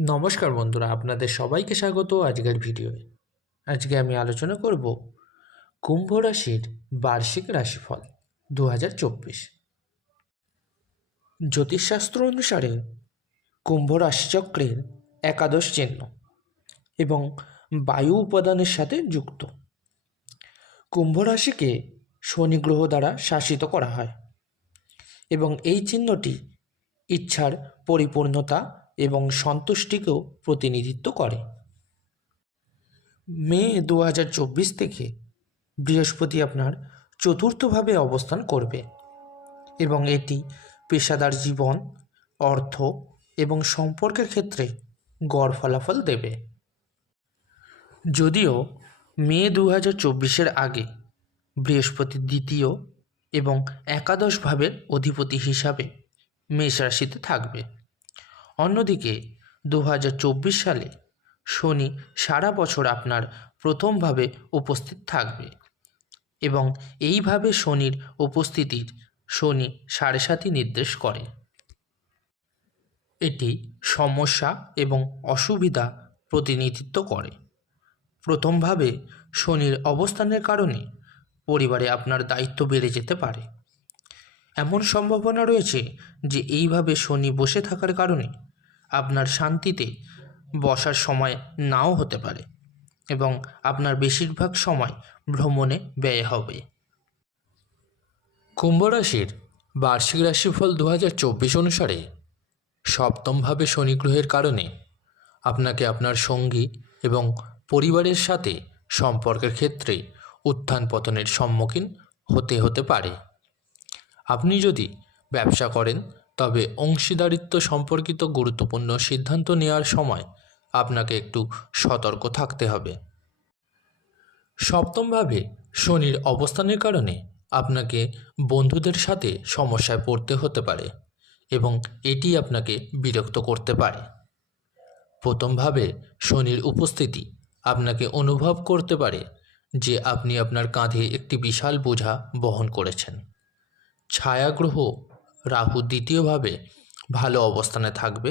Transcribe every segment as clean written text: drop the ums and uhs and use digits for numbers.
নমস্কার বন্ধুরা, আপনাদের সবাইকে স্বাগত আজকের ভিডিওয়ে। আজকে আমি আলোচনা করব কুম্ভ রাশির বার্ষিক রাশিফল 2024। জ্যোতিষশাস্ত্র অনুসারে কুম্ভ রাশিচক্রের একাদশ চিহ্ন এবং বায়ু উপাদানের সাথে যুক্ত। কুম্ভ রাশিকে শনি গ্রহ দ্বারা শাসিত করা হয় এবং এই চিহ্নটি ইচ্ছার পরিপূর্ণতা এবং সন্তুষ্টিকেও প্রতিনিধিত্ব করে। মে 2024 থেকে বৃহস্পতি আপনার চতুর্থভাবে অবস্থান করবে এবং এটি পেশাদার জীবন, অর্থ এবং সম্পর্কের ক্ষেত্রে গড় ফলাফল দেবে। যদিও মে 2024-এর আগে বৃহস্পতি দ্বিতীয় এবং একাদশ ভাবের অধিপতি হিসাবে মেষ রাশিতে থাকবে, অন্যদিকে 2024 সালে শনি সারা বছর আপনার প্রথমভাবে উপস্থিত থাকবে এবং এইভাবে শনির উপস্থিতির শনি 7.5 নির্দেশ করে। এটি সমস্যা এবং অসুবিধা প্রতিনিধিত্ব করে। প্রথমভাবে শনির অবস্থানের কারণে পরিবারে আপনার দায়িত্ব বেড়ে যেতে পারে। এমন সম্ভাবনা রয়েছে যে এইভাবে শনি বসে থাকার কারণে আপনার শান্তিতে বসার সময় নাও হতে পারে এবং আপনার বেশিরভাগ সময় ভ্রমণে ব্যয় হবে। কুম্ভ রাশির বার্ষিক রাশিফল 2024 অনুসারে সপ্তমভাবে শনি গ্রহের কারণে আপনাকে আপনার সঙ্গী এবং পরিবারের সাথে সম্পর্কের ক্ষেত্রে উত্থান পতনের সম্মুখীন হতে পারে। আপনি যদি ব্যবসা করেন তবে অংশীদারিত্ব সম্পর্কিত গুরুত্বপূর্ণ সিদ্ধান্ত নেওয়ার সময় আপনাকে একটু সতর্ক থাকতে হবে। সপ্তমভাবে শনির অবস্থানের কারণে আপনাকে বন্ধুদের সাথে সমস্যায় পড়তে হতে পারে এবং এটি আপনাকে বিরক্ত করতে পারে। প্রথমভাবে শনির উপস্থিতি আপনাকে অনুভব করতে পারে যে আপনি আপনার কাঁধে একটি বিশাল বোঝা বহন করেছেন। ছায়াগ্রহ রাহু দ্বিতীয়ভাবে ভালো অবস্থানে থাকবে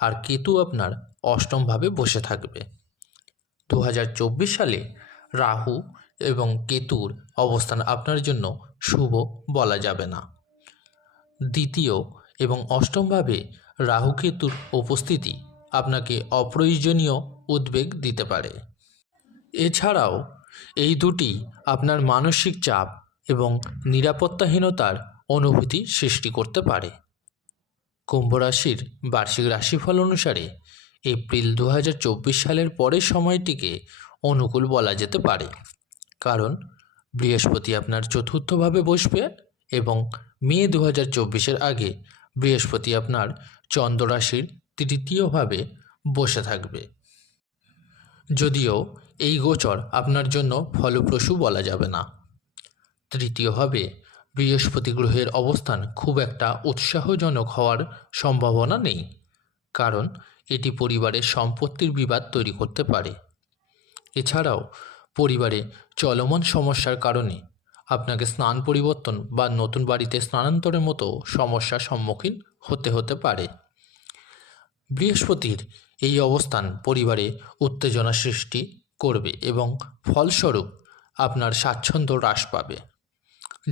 আর কেতু আপনার অষ্টমভাবে বসে থাকবে। 2024 সালে রাহু এবং কেতুর অবস্থান আপনার জন্য শুভ বলা যাবে না। দ্বিতীয় এবং অষ্টমভাবে রাহু কেতুর উপস্থিতি আপনাকে অপ্রয়োজনীয় উদ্বেগ দিতে পারে। এছাড়াও এই দুটি আপনার মানসিক চাপ এবং নিরাপত্তাহীনতার অনুভূতি সৃষ্টি করতে পারে। কুম্ভ রাশির বার্ষিক রাশিফল অনুসারে এপ্রিল 2024 সালের পরের সময়টিকে অনুকূল বলা যেতে পারে, কারণ বৃহস্পতি আপনার চতুর্থভাবে বসবে এবং মে 2024-এর আগে বৃহস্পতি আপনার চন্দ্র রাশির তৃতীয়ভাবে বসে থাকবে। যদিও এই গোচর আপনার জন্য ফলপ্রসূ বলা যাবে না। তৃতীয়ভাবে বৃহস্পতি গ্রহের অবস্থান খুব একটা উৎসাহজনক হওয়ার সম্ভাবনা নেই, কারণ এটি পরিবারের সম্পত্তির বিবাদ তৈরি করতে পারে। এছাড়াও পরিবারে চলমান সমস্যার কারণে আপনাকে স্থান পরিবর্তন বা নতুন বাড়িতে স্থানান্তরের মতো সমস্যার সম্মুখীন হতে পারে। বৃহস্পতির এই অবস্থান পরিবারে উত্তেজনা সৃষ্টি করবে এবং ফলস্বরূপ আপনার স্বাচ্ছন্দ্য হ্রাস পাবে,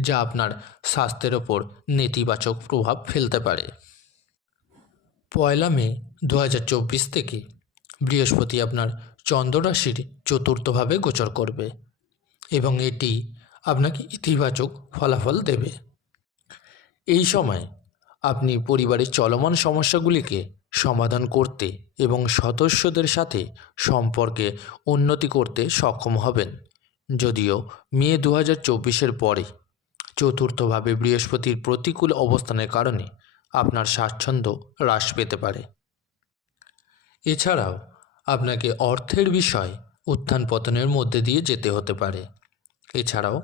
যা আপনার স্বাস্থ্যের ওপর নেতিবাচক প্রভাব ফেলতে পারে। 1 মে 2024 থেকে বৃহস্পতি আপনার চন্দ্র রাশির চতুর্থভাবে গোচর করবে এবং এটি আপনাকে ইতিবাচক ফলাফল দেবে। এই সময় আপনি পরিবারের চলমান সমস্যাগুলিকে সমাধান করতে এবং সদস্যদের সাথে সম্পর্কে উন্নতি করতে সক্ষম হবেন। যদিও মে 2024-এর পরে চতুর্থভাবে বৃহস্পতির প্রতিকূল অবস্থানের কারণে আপনার স্বাচ্ছন্দ্য হ্রাস পেতে পারে। এছাড়াও আপনাকে অর্থের বিষয় উত্থান পতনের মধ্যে দিয়ে যেতে হতে পারে। এছাড়াও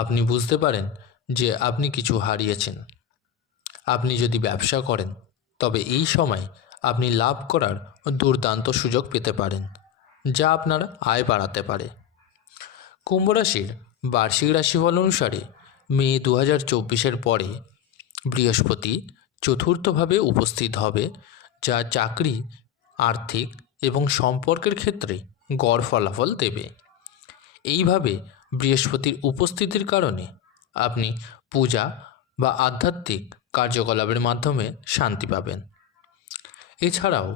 আপনি বুঝতে পারেন যে আপনি কিছু হারিয়েছেন। আপনি যদি ব্যবসা করেন তবে এই সময় আপনি লাভ করার দুর্দান্ত সুযোগ পেতে পারেন, যা আপনার আয় বাড়াতে পারে। কুম্ভ রাশির বার্ষিক রাশিফল অনুসারে মে 2024-এর পরে বৃহস্পতি চতুর্থভাবে উপস্থিত হবে, যা চাকরি আর্থিক এবং সম্পর্কের ক্ষেত্রে গড় ফলাফল দেবে। এইভাবে বৃহস্পতির উপস্থিতির কারণে আপনি পূজা বা আধ্যাত্মিক কার্যকলাপের মাধ্যমে শান্তি পাবেন। এছাড়াও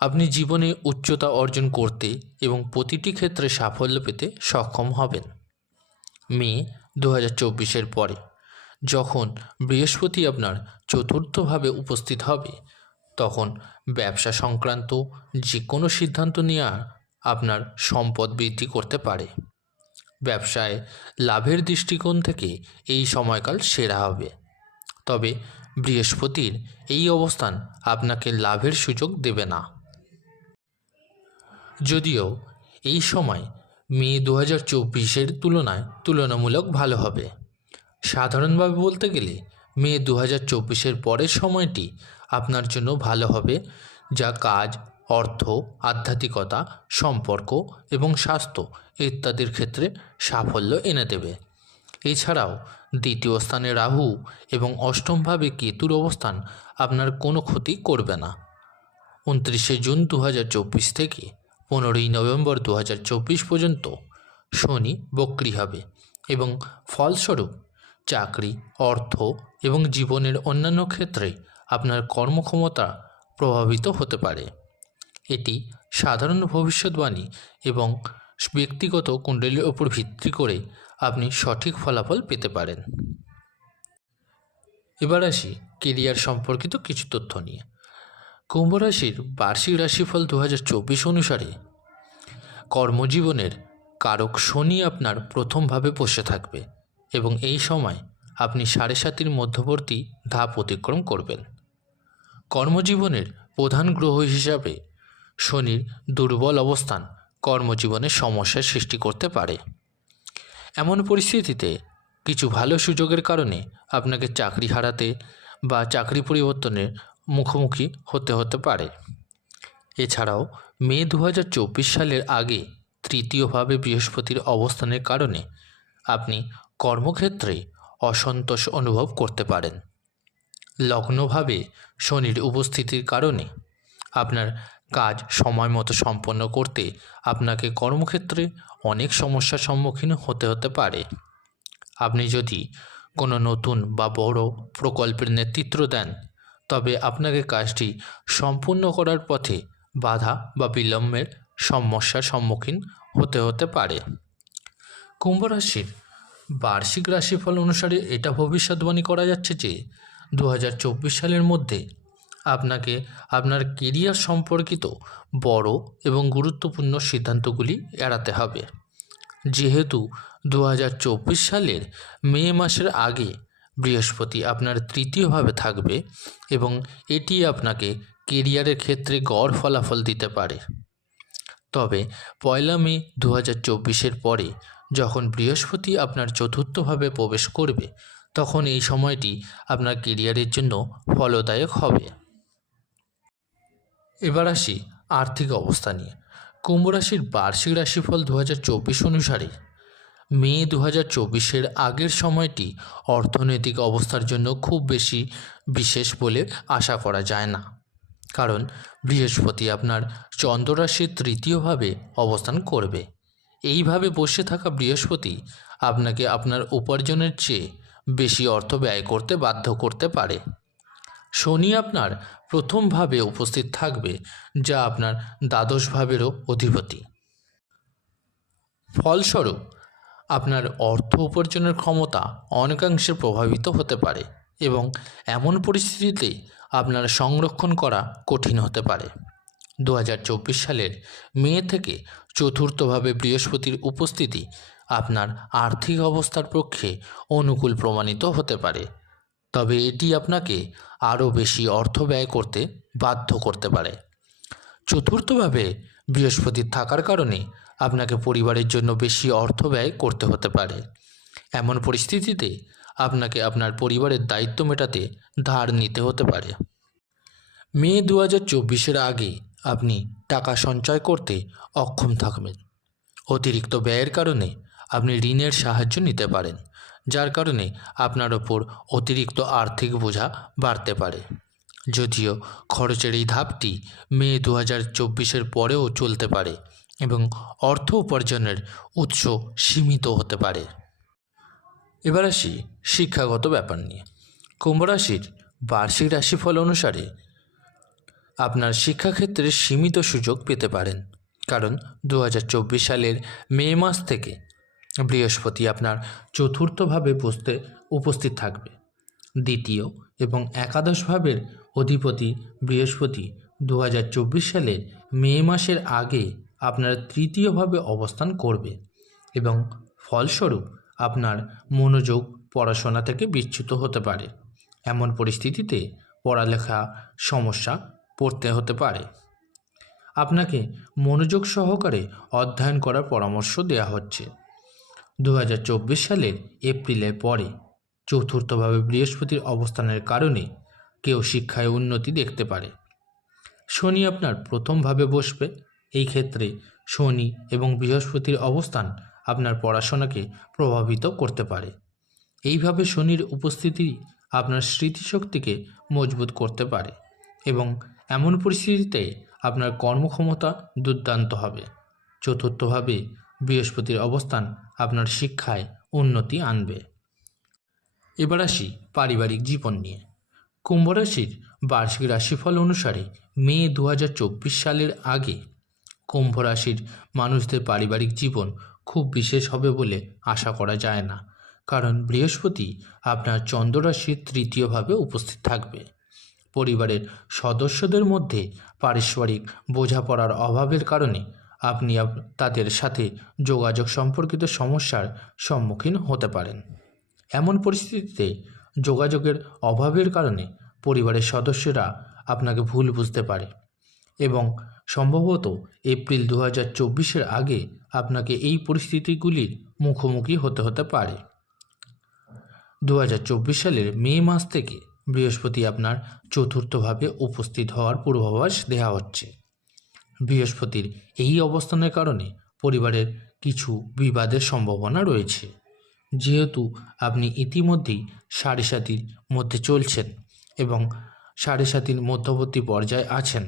আপনি জীবনে উচ্চতা অর্জন করতে এবং প্রতিটি ক্ষেত্রে সাফল্য পেতে সক্ষম হবেন। মে 2024-এর পরে যখন বৃহস্পতি আপনার চতুর্থভাবে উপস্থিত হবে, তখন ব্যবসা সংক্রান্ত যে কোনো সিদ্ধান্ত নেওয়া আপনার সম্পদ বৃদ্ধি করতে পারে। ব্যবসায় লাভের দৃষ্টিকোণ থেকে এই সময়কাল সেরা হবে। তবে বৃহস্পতির এই অবস্থান আপনাকে লাভের সুযোগ দেবে না। যদিও এই সময় মে 2024-এর তুলনামূলক ভালো হবে। সাধারণভাবে বলতে গেলে মে 2024-এর পরের সময়টি আপনার জন্য ভালো হবে, যা কাজ, অর্থ, আধ্যাত্মিকতা, সম্পর্ক এবং স্বাস্থ্য ইত্যাদির ক্ষেত্রে সাফল্য এনে দেবে। এছাড়াও দ্বিতীয় স্থানে রাহু এবং অষ্টমভাবে কেতুর অবস্থান আপনার কোনো ক্ষতি করবে না। 29শে জুন 2024 থেকে 15ই নভেম্বর 2024 পর্যন্ত শনি বক্রী হবে এবং ফলস্বরূপ চাকরি, অর্থ এবং জীবনের অন্যান্য ক্ষেত্রে আপনার কর্মক্ষমতা প্রভাবিত হতে পারে। এটি সাধারণ ভবিষ্যৎবাণী এবং ব্যক্তিগত কুণ্ডলীর উপর ভিত্তি করে আপনি সঠিক ফলাফল পেতে পারেন। এবার আসি কেরিয়ার সম্পর্কিত কিছু তথ্য নিয়ে। কুম্ভ রাশির বার্ষিক রাশিফল 2024 অনুসারে কর্মজীবনের কারক শনি আপনার প্রথমভাবে বসে থাকবে এবং এই সময় আপনি 7.5-এর মধ্যবর্তী ধাপ অতিক্রম করবেন। কর্মজীবনের প্রধান গ্রহ হিসাবে শনির দুর্বল অবস্থান কর্মজীবনে সমস্যার সৃষ্টি করতে পারে। এমন পরিস্থিতিতে কিছু ভালো সুযোগের কারণে আপনাকে চাকরি হারাতে বা চাকরি পরিবর্তনের মুখোমুখি হতে পারে। এছাড়াও মে 2024 সালের আগে তৃতীয়ভাবে বৃহস্পতির অবস্থানের কারণে আপনি কর্মক্ষেত্রে অসন্তোষ অনুভব করতে পারেন। লগ্নভাবে শনির উপস্থিতির কারণে আপনার কাজ সময় মতো সম্পন্ন করতে আপনাকে কর্মক্ষেত্রে অনেক সমস্যার সম্মুখীন হতে পারে। আপনি যদি কোনো নতুন বা বড় প্রকল্পের নেতৃত্ব দেন, তবে আপনাকে কাজটি সম্পূর্ণ করার পথে বাধা বা বিলম্বের সমস্যার সম্মুখীন হতে পারে। কুম্ভ রাশির বার্ষিক রাশিফল অনুসারে এটা ভবিষ্যৎবাণী করা যাচ্ছে যে 2024 সালের মধ্যে আপনাকে আপনার কেরিয়ার সম্পর্কিত বড় এবং গুরুত্বপূর্ণ সিদ্ধান্তগুলি এড়াতে হবে। যেহেতু 2024 সালের মে মাসের আগে বৃহস্পতি আপনার তৃতীয়ভাবে থাকবে এবং এটি আপনাকে কেরিয়ারের ক্ষেত্রে গড় ফলাফল দিতে পারে। তবে 1 মে 2024-এর পরে যখন বৃহস্পতি আপনার চতুর্থভাবে প্রবেশ করবে, তখন এই সময়টি আপনার কেরিয়ারের জন্য ফলদায়ক হবে। এবার আসি আর্থিক অবস্থা নিয়ে। কুম্ভ রাশির বার্ষিক রাশিফল 2024 অনুসারে মে 2024-এর আগের সময়টি অর্থনৈতিক অবস্থার জন্য খুব বেশি বিশেষ বলে আশা করা যায় না, কারণ বৃহস্পতি আপনার চন্দ্র রাশির তৃতীয়ভাবে অবস্থান করবে। এইভাবে বসে থাকা বৃহস্পতি আপনাকে আপনার উপার্জনের চেয়ে বেশি অর্থ ব্যয় করতে বাধ্য করতে পারে। শনি আপনার প্রথমভাবে উপস্থিত থাকবে, যা আপনার দ্বাদশ ভাবেরও অধিপতি। ফলস্বরূপ আপনার অর্থ উপার্জনের ক্ষমতা অনেকাংশে প্রভাবিত হতে পারে এবং এমন পরিস্থিতিতে আপনার সংরক্ষণ করা কঠিন হতে পারে। 2024 সালের মে থেকে চতুর্থভাবে বৃহস্পতির উপস্থিতি আপনার আর্থিক অবস্থার পক্ষে অনুকূল প্রমাণিত হতে পারে, তবে এটি আপনাকে আরও বেশি অর্থ ব্যয় করতে বাধ্য করতে পারে। চতুর্থভাবে বৃহস্পতি থাকার কারণে আপনাকে পরিবারের জন্য বেশি অর্থ ব্যয় করতে হতে পারে। এমন পরিস্থিতিতে আপনাকে আপনার পরিবারের দায়িত্ব মেটাতে ধার নিতে হতে পারে। মে 2024-এর আগে আপনি টাকা সঞ্চয় করতে অক্ষম থাকবেন। অতিরিক্ত ব্যয়ের কারণে আপনি ঋণের সাহায্য নিতে পারেন, যার কারণে আপনার ওপর অতিরিক্ত আর্থিক বোঝা বাড়তে পারে। যদিও খরচের এই ধাপটি মে 2024-এর পরেও চলতে পারে এবং অর্থ উপার্জনের উৎস সীমিত হতে পারে। এবার আসি শিক্ষাগত ব্যাপার নিয়ে। কুম্ভ রাশির বার্ষিক রাশিফল অনুসারে আপনার শিক্ষাক্ষেত্রে সীমিত সুযোগ পেতে পারেন, কারণ 2024 সালের মে মাস থেকে বৃহস্পতি আপনার চতুর্থভাবে উপস্থিত থাকবে। দ্বিতীয় এবং একাদশ ভাবের অধিপতি বৃহস্পতি 2024 সালের মে মাসের আগে আপনার তৃতীয়ভাবে অবস্থান করবে এবং ফলস্বরূপ আপনার মনোযোগ পড়াশোনা থেকে বিচ্যুত হতে পারে। এমন পরিস্থিতিতে পড়ালেখা সমস্যা পড়তে হতে পারে। আপনাকে মনোযোগ সহকারে অধ্যয়ন করার পরামর্শ দেওয়া হচ্ছে। 2024 সালের এপ্রিলের পরে চতুর্থভাবে বৃহস্পতির অবস্থানের কারণে কেউ শিক্ষায় উন্নতি দেখতে পারে। শনি আপনার প্রথমভাবে বসবে। এই ক্ষেত্রে শনি এবং বৃহস্পতির অবস্থান আপনার পড়াশোনাকে প্রভাবিত করতে পারে। এইভাবে শনির উপস্থিতি আপনার স্মৃতিশক্তিকে মজবুত করতে পারে এবং এমন পরিস্থিতিতে আপনার কর্মক্ষমতা দুর্দান্ত হবে। চতুর্থভাবে বৃহস্পতির অবস্থান আপনার শিক্ষায় উন্নতি আনবে। এবার আসি পারিবারিক জীবন নিয়ে। কুম্ভ রাশির বার্ষিক রাশিফল অনুসারে মে 2024 সালের আগে কুম্ভ রাশির মানুষদের পারিবারিক জীবন খুব বিশেষ হবে বলে আশা করা যায় না, কারণ বৃহস্পতি আপনার চন্দ্র রাশির তৃতীয়ভাবে উপস্থিত থাকবে। পরিবারের সদস্যদের মধ্যে পারস্পরিক বোঝাপড়ার অভাবের কারণে আপনি তাদের সাথে যোগাযোগ সম্পর্কিত সমস্যার সম্মুখীন হতে পারেন। এমন পরিস্থিতিতে যোগাযোগের অভাবের কারণে পরিবারের সদস্যরা আপনাকে ভুল বুঝতে পারে এবং সম্ভবত এপ্রিল 2024-এর আগে আপনাকে এই পরিস্থিতিগুলির মুখোমুখি হতে পারে। 2024 সালের মে মাস থেকে বৃহস্পতি আপনার চতুর্থভাবে উপস্থিত হওয়ার পূর্বাভাস দেওয়া হচ্ছে। বৃহস্পতির এই অবস্থানের কারণে পরিবারের কিছু বিবাদের সম্ভাবনা রয়েছে। যেহেতু আপনি ইতিমধ্যেই সাড়ে সাতির মধ্যে চলছেন এবং সাড়ে সাতির মধ্যবর্তী পর্যায়ে আছেন,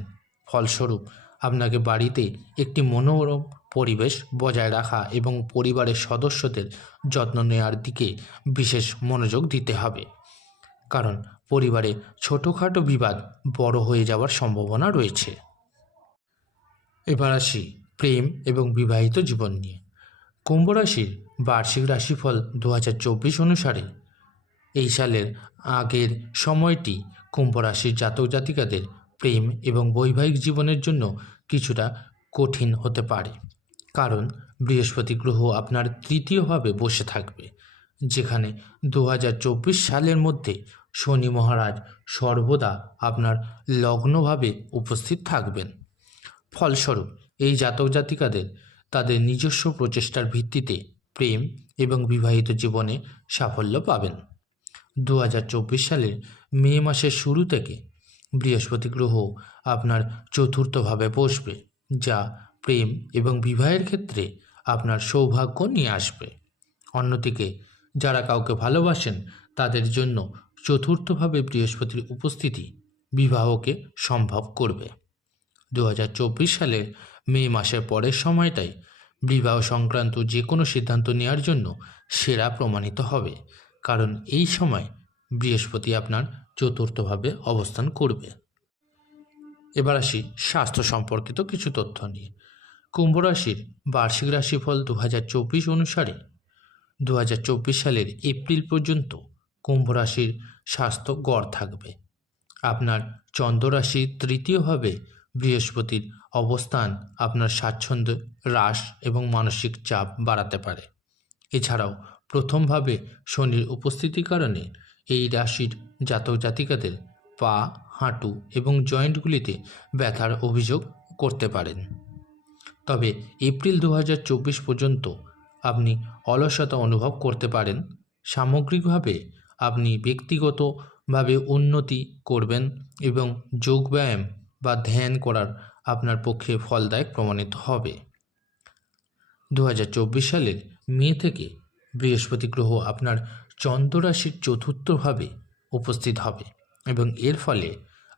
ফলস্বরূপ আপনাকে বাড়িতে একটি মনোরম পরিবেশ বজায় রাখা এবং পরিবারের সদস্যদের যত্ন নেওয়ার দিকে বিশেষ মনোযোগ দিতে হবে, কারণ পরিবারে ছোটোখাটো বিবাদ বড় হয়ে যাওয়ার সম্ভাবনা রয়েছে। এবার আসি প্রেম এবং বিবাহিত জীবন নিয়ে। কুম্ভ রাশির বার্ষিক রাশিফল 2024 অনুসারে এই সালের আগের সময়টি কুম্ভ রাশির জাতক জাতিকাদের প্রেম এবং বৈবাহিক জীবনের জন্য কিছুটা কঠিন হতে পারে, কারণ বৃহস্পতি গ্রহ আপনার তৃতীয়ভাবে বসে থাকবে, যেখানে 2024 সালের মধ্যে শনি মহারাজ সর্বদা আপনার লগ্নভাবে উপস্থিত থাকবেন। ফলস্বরূপ এই জাতক জাতিকাদের তাদের নিজস্ব প্রচেষ্টার ভিত্তিতে প্রেম এবং বিবাহিত জীবনে সাফল্য পাবেন। 2024 সালের মে মাসের শুরু থেকে বৃহস্পতি গ্রহ আপনার চতুর্থভাবে বসবে, যা প্রেম এবং বিবাহের ক্ষেত্রে আপনার সৌভাগ্য নিয়ে আসবে। অন্যদিকে যারা কাউকে ভালোবাসেন তাদের জন্য চতুর্থভাবে বৃহস্পতির উপস্থিতি বিবাহকে সম্ভব করবে। 2024 সালের মে মাসের পরের সময়টাই বিবাহ সংক্রান্ত যে কোনো সিদ্ধান্ত নেওয়ার জন্য সেরা প্রমাণিত হবে, কারণ এই সময় বৃহস্পতি আপনার চতুর্থভাবে অবস্থান করবে। এবার আসি স্বাস্থ্য সম্পর্কিত কিছু তথ্য নিয়ে। কুম্ভ রাশির বার্ষিক রাশিফল 2024 অনুসারে 2024 সালের এপ্রিল পর্যন্ত কুম্ভ রাশির স্বাস্থ্য গড় থাকবে। আপনার চন্দ্র রাশির তৃতীয়ভাবে বৃহস্পতির অবস্থান আপনার স্বাচ্ছন্দ্য হ্রাস এবং মানসিক চাপ বাড়াতে পারে। এছাড়াও প্রথমভাবে শনির উপস্থিতির কারণে এই রাশির জাতক জাতিকাদের পা, হাঁটু এবং জয়েন্টগুলিতে ব্যথার অভিযোগ করতে পারেন। তবে এপ্রিল 2024 পর্যন্ত আপনি অলসতা অনুভব করতে পারেন। সামগ্রিকভাবে আপনি ব্যক্তিগতভাবে উন্নতি করবেন এবং যোগব্যায়াম বা ধ্যান করার আপনার পক্ষে ফলদায়ক প্রমাণিত হবে। 2024 সালের মে থেকে বৃহস্পতি গ্রহ আপনার চন্দ্র রাশির চতুর্থভাবে উপস্থিত হবে এবং এর ফলে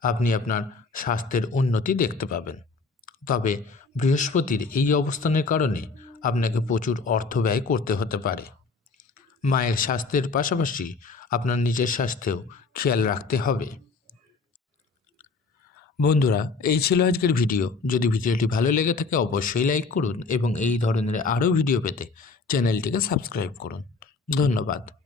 আপনি আপনার স্বাস্থ্যের উন্নতি দেখতে পাবেন। তবে বৃহস্পতির এই অবস্থানের কারণে আপনাকে প্রচুর অর্থ ব্যয় করতে হতে পারে। মায়ের স্বাস্থ্যের পাশাপাশি আপনার নিজের স্বাস্থ্যেও খেয়াল রাখতে হবে। বন্ধুরা, এই ছিল আজকের ভিডিও। যদি ভিডিওটি ভালো লেগে থাকে অবশ্যই লাইক করুন এবং এই ধরনের আরও ভিডিও পেতে চ্যানেলটিকে সাবস্ক্রাইব করুন। ধন্যবাদ।